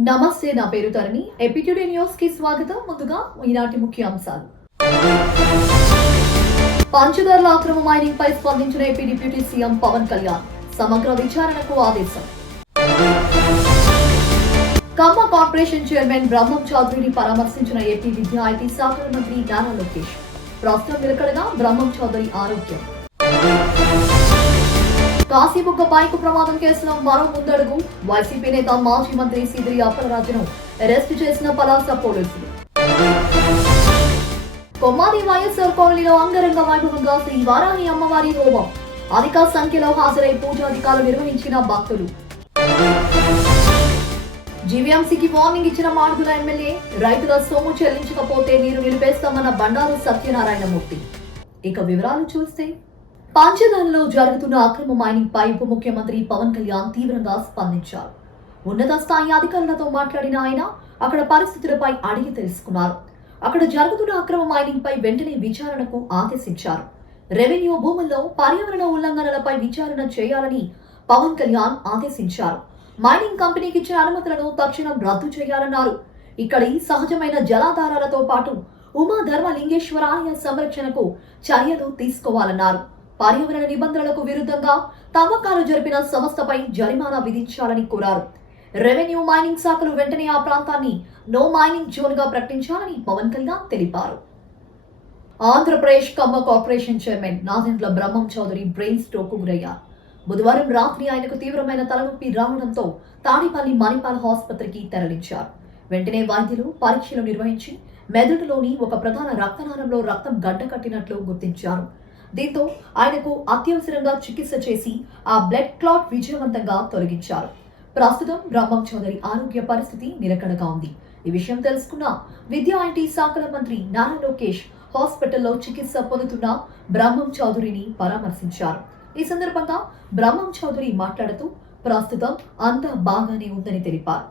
నమస్తే, నా పేరు తరణి. ఎపిట్యూడే న్యూస్ కి స్వాగతం. ముందుగా ఈనాటి ముఖ్య అంశాలు. పంచదార్ల అక్రమ మైనింగ్ పై స్పందించిన AP deputy CM Pawan Kalyan సమగ్ర విచారణకు ఆదేశం. ఖమ్మ కార్పొరేషన్ చైర్మన్ బ్రహ్మం చౌదరిని పరామర్శించిన ఏపీ విద్యా ఐటీ శాఖ మంత్రి నారా లోకేష్. ప్రస్తుతం నిలకడగా బ్రహ్మం చౌదరి ఆరోగ్యం. కాశీబుగ్గ బైకు ప్రమాదం కేసులో మరో ముందడుగు. వైసీపీ నేత మాజీ మంత్రి సీదిరి అప్పలరాజును అరెస్టు చేసిన పలాస పోలీసులు. కొమ్మాది వైఎస్ఆర్ కాలనీలో అంగరంగ వైభవంగా శ్రీ వారాహి అమ్మవారి హోమం. అధిక సంఖ్యలో హాజరై పూజాధికారులు నిర్వహించిన భక్తులు. జీవీఎంసీకి వార్నింగ్ ఇచ్చిన మాడుగుల ఎమ్మెల్యే. రైతుల సొమ్ము చెల్లించకపోతే నీరు నిలిపేస్తామన్న బండారు సత్యనారాయణమూర్తి. ఇక వివరాలు చూస్తే, పంచదార్లలో జరుగుతున్న అక్రమ మైనింగ్ పై ఉప ముఖ్యమంత్రి పవన్ కళ్యాణ్ తీవ్రంగా స్పందించారు. ఉన్నత స్థాయి అధికారులతో మాట్లాడిన ఆయన అక్కడ పరిస్థితులపై అడిగి తెలుసుకున్నారు. అక్కడ జరుగుతున్న అక్రమ మైనింగ్ పై వెంటనే విచారణకు ఆదేశించారు. రెవెన్యూ భూముల్లో పర్యావరణ ఉల్లంఘనలపై విచారణ చేయాలని పవన్ కళ్యాణ్ ఆదేశించారు. మైనింగ్ కంపెనీకి ఇచ్చిన అనుమతులను తక్షణం రద్దు చేయాలన్నారు. ఇక్కడి సహజమైన జలాధారాలతో పాటు ఉమా ధర్మలింగేశ్వర ఆలయ సంరక్షణకు చర్యలు తీసుకోవాలన్నారు. పర్యావరణ నిబంధనలకు విరుద్ధంగా తవ్వకాలు జరిపిన సంస్థపై జరిమానా విధించాలని కోరారు. రెవెన్యూ మైనింగ్ శాఖలు వెంటనే ఆ ప్రాంతాన్ని నో మైనింగ్ జోన్ గా ప్రకటించాలని పవన్ కళ్యాణ్ తెలిపారు. ఆంధ్రప్రదేశ్ ఖమ్మ కార్పొరేషన్ చైర్మన్ నాదెండ్ల బ్రహ్మం చౌదరి బ్రెయిన్ స్ట్రోక్ కు గురయ్యారు. బుధవారం రాత్రి ఆయనకు తీవ్రమైన తలనొప్పి రావడంతో తాడిపల్లి మణిపాల్ ఆసుపత్రికి తరలించారు. వెంటనే వైద్యులు పరీక్షలు నిర్వహించి మెదడులోని ఒక ప్రధాన రక్తనాళంలో రక్తం గడ్డకట్టినట్లు గుర్తించారు. దీంతో ఆయనకు అత్యవసరంగా చికిత్స చేసి ఆ బ్లడ్ క్లాట్ విజయవంతంగా తొలగించారు. ప్రస్తుతం బ్రహ్మం చౌదరి ఆరోగ్య పరిస్థితి నిలకడగా ఉంది. ఈ విషయం తెలుసుకున్న విద్యా ఐటీ శాఖల మంత్రి నారా లోకేష్ హాస్పిటల్లో చికిత్స పొందుతున్న బ్రహ్మం చౌదరిని పరామర్శించారు. ఈ సందర్భంగా బ్రహ్మం చౌదరి మాట్లాడుతూ ప్రస్తుతం అంతా బాగానే ఉందని తెలిపారు.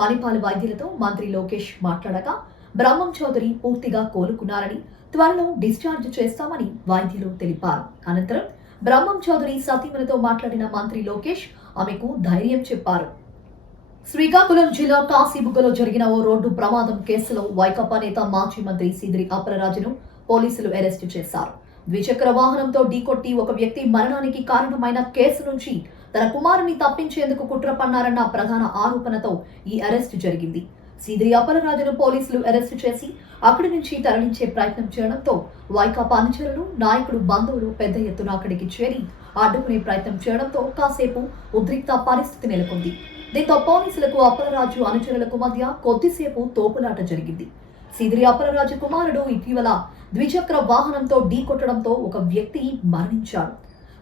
మణిపాల్ వైద్యులతో మంత్రి లోకేష్ మాట్లాడగా బ్రహ్మం చౌదరి పూర్తిగా కోలుకున్నారని, త్వరలో డిశ్చార్జ్ చేస్తామని వైద్యులు తెలిపారు. అనంతరం బ్రహ్మం చౌదరి సతీమణితో మాట్లాడిన మంత్రి లోకేష్ ఆమెకు ధైర్యం చెప్పారు. శ్రీకాకుళం జిల్లా కాశీబుగ్గలో జరిగిన ఓ రోడ్డు ప్రమాదం కేసులో వైకాపా నేత మాజీ మంత్రి సీదిరి అప్పలరాజును పోలీసులు అరెస్టు చేశారు. ద్విచక్ర వాహనంతో ఢీకొట్టి ఒక వ్యక్తి మరణానికి కారణమైన కేసు నుంచి తన కుమారుని తప్పించేందుకు కుట్ర పన్నారన్న ప్రధాన ఆరోపణతో ఈ అరెస్టు జరిగింది. సీదిరి అప్పలరాజును పోలీసులు అరెస్టు చేసి అక్కడి నుంచి తరలించే ప్రయత్నం చేయడంతో వైకాపా అనుచరులు, నాయకుడు, బంధువులు పెద్ద ఎత్తున అక్కడికి చేరి అడ్డుకునే ప్రయత్నం చేయడంతో కాసేపు ఉద్రిక్త పరిస్థితి నెలకొంది. దీంతో పోలీసులకు అప్పలరాజు అనుచరులకు మధ్య కొద్దిసేపు తోపులాట జరిగింది. సీదిరి అప్పలరాజు కుమారుడు ఇటీవల ద్విచక్ర వాహనంతో ఢీకొట్టడంతో ఒక వ్యక్తి మరణించాడు.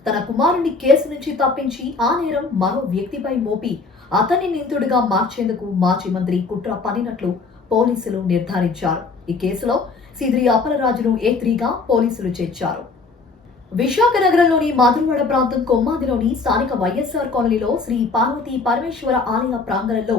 తన కుమారుని కేసు నుంచి తప్పించి ఆ నేరం మరో వ్యక్తిపై మోపి అతన్ని నిందితుడిగా మార్చేందుకు మాజీ మంత్రి కుట్ర పన్నినట్లు పోలీసులు నిర్ధారించారు. ఈ కేసులో సీదిరి అప్పలరాజును ఏ3గా పోలీసులు చేర్చారు. విశాఖ నగరంలోని మధురవాడ ప్రాంతం కొమ్మాదిలోని స్థానిక వైఎస్ఆర్ కాలనీలో శ్రీ పార్వతీ పరమేశ్వర ఆలయ ప్రాంగణంలో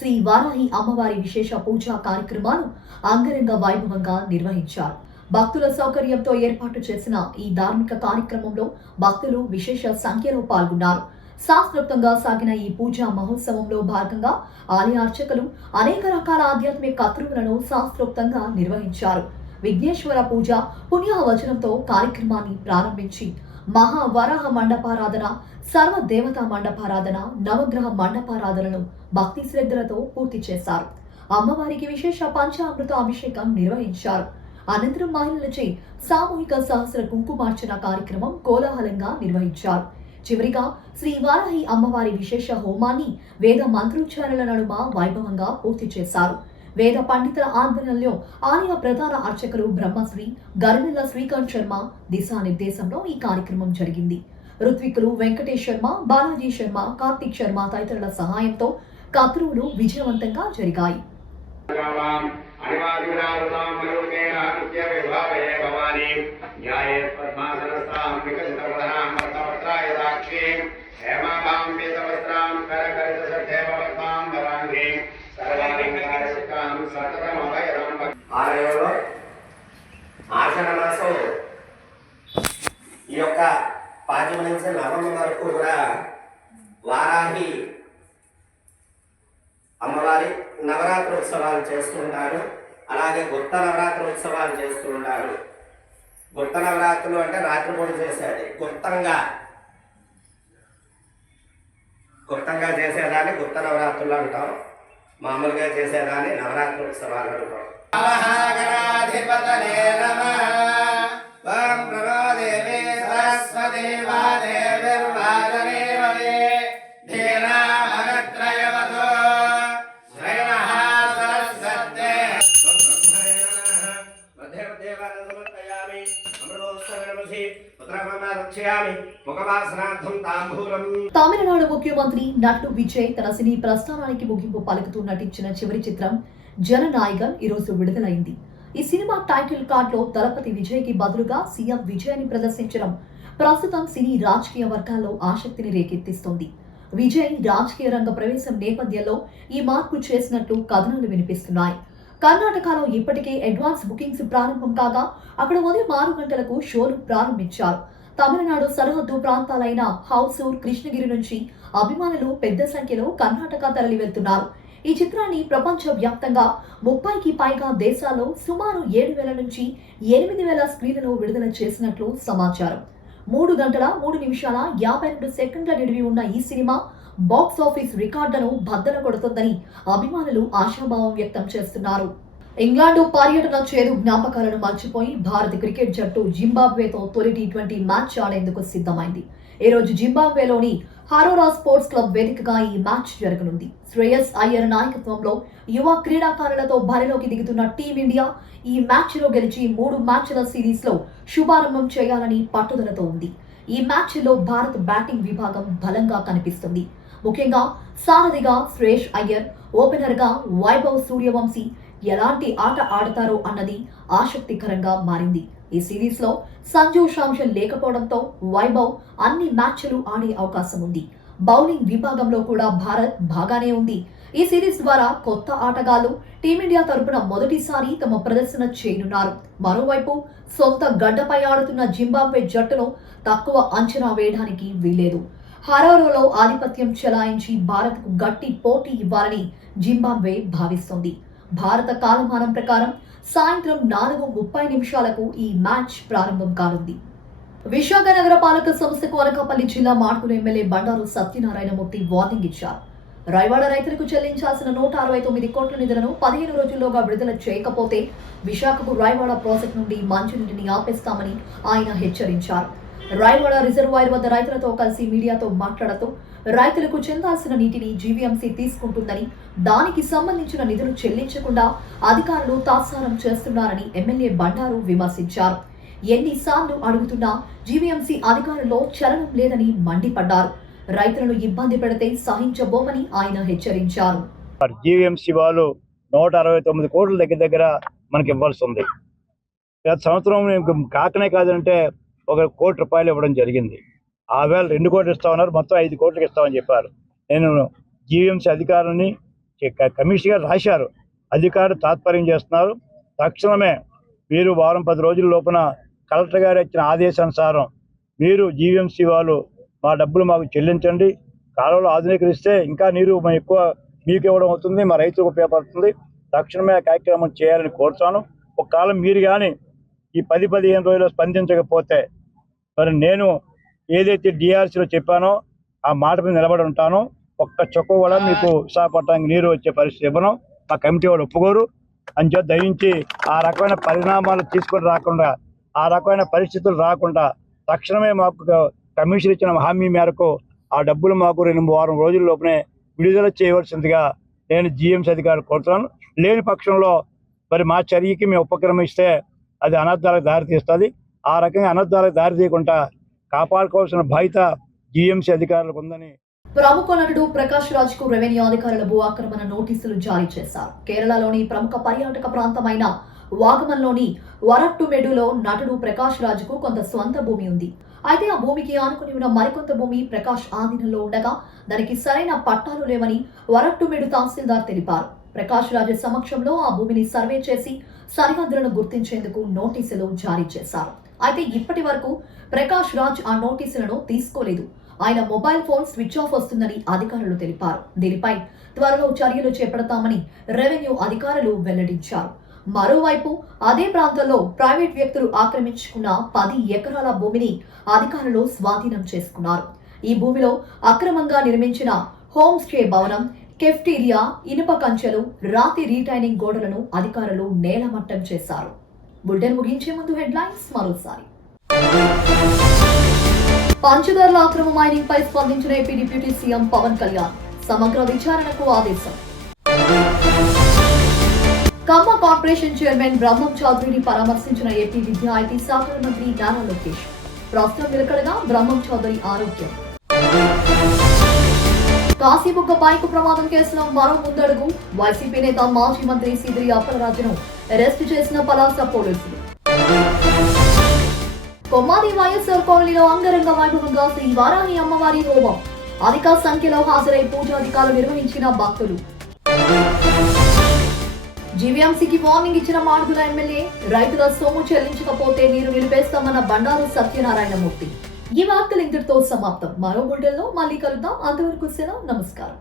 శ్రీ వారాహి అమ్మవారి విశేష పూజా కార్యక్రమాలు అంగరంగ వైభవంగా నిర్వహించారు. భక్తుల సౌకర్యంతో ఏర్పాటు చేసిన ఈ ధార్మిక కార్యక్రమంలో భక్తులు విశేష సంఖ్యలో పాల్గొన్నారు. శాస్త్రోక్తంగా సాగిన ఈ పూజా మహోత్సవంలో భాగంగా ఆలయ అర్చకులు అనేక రకాల ఆధ్యాత్మిక కర్తృవులను శాస్త్రోక్తంగా నిర్వహించారు. విఘ్నేశ్వర పూజ పుణ్యవచనంతో కార్యక్రమాన్ని ప్రారంభించి మహావరాహ మండపారాధన, సర్వదేవతా మండపారాధన, నవగ్రహ మండపారాధనను భక్తి శ్రద్ధలతో పూర్తి చేశారు. అమ్మవారికి విశేష పంచామృత అభిషేకం నిర్వహించారు. అనంతరం మహిళలచే సామూహిక సహస్ర కుంకుమార్చన కార్యక్రమం కోలాహలంగా నిర్వహించారు. చివరిగా శ్రీ వారాహి అమ్మవారి విశేష హోమాన్ని వేద మంత్రోచ్చారణల నడుమ వైభవంగా పూర్తి చేశారు. వేద పండితుల ఆధ్వర్యంలో ఆలయ ప్రధాన అర్చకులు బ్రహ్మశ్రీ గరిమెల్ల శ్రీకాంత్ శర్మ దిశానిర్దేశంలో ఈ కార్యక్రమం జరిగింది. ఋత్వికులు వెంకటేష్ శర్మ, బాలాజీ శర్మ, కార్తిక్ శర్మ తదితరుల సహాయంతో కర్తృవులు విజయవంతంగా జరిగాయి. ఆలయంలో ఆషాఢ మాసం ఈ యొక్క పాఠ్యం నుంచి నవమ వరకు కూడా వారాహి అమ్మవారి నవరాత్రి ఉత్సవాలు చేస్తూ ఉంటారు. అలాగే గుప్త నవరాత్రి ఉత్సవాలు చేస్తూ ఉంటారు. గుప్త నవరాత్రులు అంటే రాత్రిపూట చేసేది, గుప్తంగా చేసేదాన్ని గుప్త నవరాత్రులు అంటాం. మామూలుగా చేసేదాన్ని నవరాత్రి ఉత్సవాలు అంటాం. మహాగణాధిపతయే నమః. ఓం ప్రణో దేవీ సరస్వతి వాదేవిర్వాదనేవదే ధీరామగత్రయవతో శ్రేణః సరస్వతే. ఓం బ్రహ్మణే నమః. మధ్య దేవాలయం సమర్పయామి. అమృతోత్సవనమసి పుత్రమమ రక్షయామి. ముఖవాసనార్థం తాంబూలం. తమిళనాడు ముఖ్యమంత్రి నటుడు విజయ్ తన సినీ ప్రస్థానానికి ముగింపు పలుకుతూ నటించిన చివరి చిత్రం జననాయకన్ ఈరోజు విడుదలైంది. ఈ సినిమా టైటిల్ కార్డ్ లో దళపతి విజయ్ కి బదులుగా సీఎం విజయ్ ని ప్రదర్శించడం ప్రస్తుతం సినీ రాజకీయ వర్గాల్లో ఆసక్తిని రేకెత్తిస్తోంది. విజయ్ రాజకీయ రంగ ప్రవేశం నేపథ్యంలో ఈ మార్పు చేసినట్లు కథనాలు వినిపిస్తున్నాయి. కర్ణాటకలో ఇప్పటికే అడ్వాన్స్ బుకింగ్స్ ప్రారంభం కాగా అక్కడ ఉదయం 6 గంటలకు షోలు ప్రారంభించారు. తమిళనాడు సరిహద్దు ప్రాంతాలైన హౌసూర్, కృష్ణగిరి నుంచి అభిమానులు పెద్ద సంఖ్యలో కర్ణాటక తరలి వెళ్తున్నారు. ఈ చిత్రాన్ని ప్రపంచ వ్యాప్తంగా 30కి పైగా దేశాల్లో సుమారు 7,000 నుంచి 8,000 స్క్రీన్లలో విడుదల చేసినట్లు సమాచారం. 3 గంటల 3 నిమిషాల 52 సెకండ్ల నిడివి ఉన్న ఈ సినిమా బాక్స్ ఆఫీస్ రికార్డును బద్దలు కొడుతుందని అభిమానులు ఆశాభావం వ్యక్తం చేస్తున్నారు. ఇంగ్లాండ్ పర్యటన చేదు జ్ఞాపకాలను మర్చిపోయి భారత క్రికెట్ జట్టు జింబాబ్వేతో తొలి T20 మ్యాచ్ ఆడేందుకు సిద్ధమైంది. ఈ రోజు జింబాబ్వేలోని హరోరా స్పోర్ట్స్ క్లబ్ వేదికగా ఈ మ్యాచ్ జరగనుంది. శ్రేయస్ అయ్యర్ నాయకత్వంలో యువ క్రీడాకారులతో బరిలోకి దిగుతున్న టీమిండియా ఈ మ్యాచ్ లో గెలిచి 3 మ్యాచ్ల సిరీస్ లో శుభారంభం చేయాలని పట్టుదలతో ఉంది. ఈ మ్యాచ్ లో భారత్ బ్యాటింగ్ విభాగం బలంగా కనిపిస్తుంది. ముఖ్యంగా సారథిగా శ్రేయస్ అయ్యర్, ఓపెనర్ గా వైభవ్ సూర్యవంశీ ఎలాంటి ఆట ఆడతారో అన్నది ఆసక్తికరంగా మారింది. ఈ సిరీస్ లో సంజు శాంసన్ లేకపోవడంతో వైభవ్ అన్ని మ్యాచ్లు ఆడే అవకాశం ఉంది. బౌలింగ్ విభాగంలో కూడా భారత్ బాగానే ఉంది. ఈ సిరీస్ ద్వారా కొత్త ఆటగాళ్లు టీమిండియా తరపున మొదటిసారి తమ ప్రదర్శన చేయనున్నారు. మరోవైపు సొంత గడ్డపై ఆడుతున్న జింబాబ్వే జట్టును తక్కువ అంచనా వేయడానికి వీల్లేదు. హరోరాలో ఆధిపత్యం చెలాయించి భారత్కు గట్టి పోటీ ఇవ్వాలని జింబాబ్వే భావిస్తోంది. భారత కాలమానం ప్రకారం సాయంత్రం 4:30 ఈ మ్యాచ్ ప్రారంభం కానుంది. విశాఖ నగర పాలక సంస్థకు అనకాపల్లి జిల్లా మాడుగుల ఎమ్మెల్యే బండారు సత్యనారాయణమూర్తి వార్నింగ్ ఇచ్చారు. రాయవాడ రైతులకు చెల్లించాల్సిన 169 కోట్ల నిధులను 15 రోజుల్లోగా విడుదల చేయకపోతే విశాఖకు రాయవాడ ప్రాజెక్టు నుండి మంచినీటిని ఆపేస్తామని ఆయన హెచ్చరించారు. రాయవాడ రిజర్వాయర్ వద్ద రైతులతో కలిసి మీడియాతో మాట్లాడుతూ రైతులకు చెందాల్సిన నీటిని జీవీఎంసీ తీసుకుంటుందని, దానికి సంబంధించిన నిధులు చెల్లించకుండా అధికారులు తాత్సారం చేస్తున్నారని ఎమ్మెల్యే బండారు విమర్శించారు. ఎన్నిసార్లు అడుగుతున్నా జీవీఎంసీ అధికారుల్లో చలనం లేదని మండిపడ్డారు. రైతులను ఇబ్బంది పెడితే సహించబోమని ఆయన హెచ్చరించారు. జీవీఎంసీ వాళ్ళు 169 కోట్ల దగ్గర మనకి ఇవ్వాల్సి ఉంది. గత సంవత్సరం కాకనే కాదంటే 1 కోటి రూపాయలు ఇవ్వడం జరిగింది. ఆ వేళ 2 కోట్లు ఇస్తామన్నారు, మొత్తం 5 కోట్లకి ఇస్తామని చెప్పారు. నేను జీవీఎంసీ అధికారులని కమిషనర్ రాశారు, అధికారులు తాత్పర్యం చేస్తున్నారు. తక్షణమే మీరు వారం 10 రోజుల లోపున కలెక్టర్ గారు ఇచ్చిన ఆదేశానుసారం మీరు జీవీఎంసీ వాళ్ళు మా డబ్బులు మాకు చెల్లించండి. కాలువలు ఆధునీకరిస్తే ఇంకా నీరు ఎక్కువ మీకు ఇవ్వడం అవుతుంది, మా రైతులకు ఉపయోగపడుతుంది. తక్షణమే ఆ కార్యక్రమం చేయాలని కోరుతాను. ఒక కాలం మీరు కానీ ఈ 10-15 రోజుల్లో స్పందించకపోతే మరి నేను ఏదైతే డిఆర్సీలో చెప్పానో ఆ మాట మీద నిలబడి ఉంటానో. ఒక్క చొక్క కూడా మీకు విశాఖపట్నానికి నీరు వచ్చే పరిస్థితి ఇవ్వను. మా కమిటీ వాళ్ళు ఒప్పుకోరు అని చెప్పి దయించి ఆ రకమైన పరిణామాలు తీసుకొని రాకుండా, ఆ రకమైన పరిస్థితులు రాకుండా తక్షణమే మాకు కమిషన్ ఇచ్చిన హామీ మేరకు ఆ డబ్బులు మాకు 2 వారం రోజుల లోపునే విడుదల చేయవలసిందిగా నేను జీఎంసీ అధికారులు కోరుతున్నాను. లేని పక్షంలో మరి మా చర్యకి మేము ఉపక్రమిస్తే అది అనర్థాలకు దారితీస్తుంది. ఆ రకంగా అనర్థాలకు దారి తీయకుండా కాపాడుకోవాల్సిన బాధ్యత జీఎంసీ అధికారులకు ఉందని. ప్రముఖ నటుడు ప్రకాష్ రాజ్ కు రెవెన్యూ అధికారుల భూ ఆక్రమణ నోటీసులు జారీ చేశారు. కేరళలోని ప్రముఖ పర్యాటక ప్రాంతమైన వాగమన్లోని వరట్టుమెడులో నటుడు ప్రకాష్ రాజ్ కు కొంత స్వంత భూమి ఉంది. అయితే ఆ భూమికి ఆనుకుని ఉన్న మరికొంత భూమి ప్రకాష్ ఆధీనంలో ఉండగా దానికి సరైన పట్టాలు లేవని వరట్టుమెడు తహసీల్దార్ తెలిపారు. ప్రకాష్ రాజ్ సమక్షంలో ఆ భూమిని సర్వే చేసి సరిహద్దులను గుర్తించేందుకు నోటీసులు జారీ చేశారు. అయితే ఇప్పటి వరకు ప్రకాష్ రాజ్ ఆ నోటీసులను తీసుకోలేదు. ఆయన మొబైల్ ఫోన్ స్విచ్ ఆఫ్ వస్తుందని అధికారులు తెలిపారు. దీనిపై త్వరలో చర్యలు చేపడతామని రెవెన్యూ అధికారులు వెల్లడించారు. మరోవైపు అదే ప్రాంతంలో ప్రైవేట్ వ్యక్తులు ఆక్రమించుకున్న 10 ఎకరాల భూమిని అధికారులు స్వాధీనం చేసుకున్నారు. ఈ భూమిలో అక్రమంగా నిర్మించిన హోమ్ స్టే భవనం, కెఫ్టీరియా, ఇనుప కంచెలు, రాతి రీటైనింగ్ గోడలను అధికారులు నేలమట్టం చేశారు. బులెటిన్ ముగించే ముందు హెడ్లైన్స్ మరోసారి. పంచదార్ల అక్రమ మైనింగ్ పై స్పందించిన AP deputy CM Pawan Kalyan సమగ్ర విచారణకు ఆదేశం. ఖమ్మ కార్పొరేషన్ చైర్మన్ బ్రహ్మం చౌదరిని పరామర్శించిన ఏపీ విద్యా ఐటీ శాఖ మంత్రి నారా లోకేష్. ప్రస్తుతం నిలకడగా బ్రహ్మం చౌదరి ఆరోగ్యం. కాశీబుగ్గ బైక్ ప్రమాదం కేసులో మరో ముందడుగు. వైసీపీ నేత మాజీ మంత్రి సీదిరి అప్పలరాజును అరెస్టు చేసిన పలాస పోలీసులు. కొమ్మాది వైఎస్ఆర్ కాలనీలో అంగరంగ వైభవంగా శ్రీ వారాహి అమ్మవారి హోమం. అధిక సంఖ్యలో హాజరై పూజాధికారులు నిర్వహించిన భక్తులు. జీవీఎంసీకి వార్నింగ్ ఇచ్చిన మాడుగుల ఎమ్మెల్యే. రైతుల సొమ్ము చెల్లించకపోతే నీరు నిలిపేస్తామన్న బండారు సత్యనారాయణమూర్తి. ఈ వార్తలు ఇంతటితో సమాప్తం. మరో బులెటిన్లో మళ్ళీ కలుద్దాం. అంతవరకు సెలవు. నమస్కారం.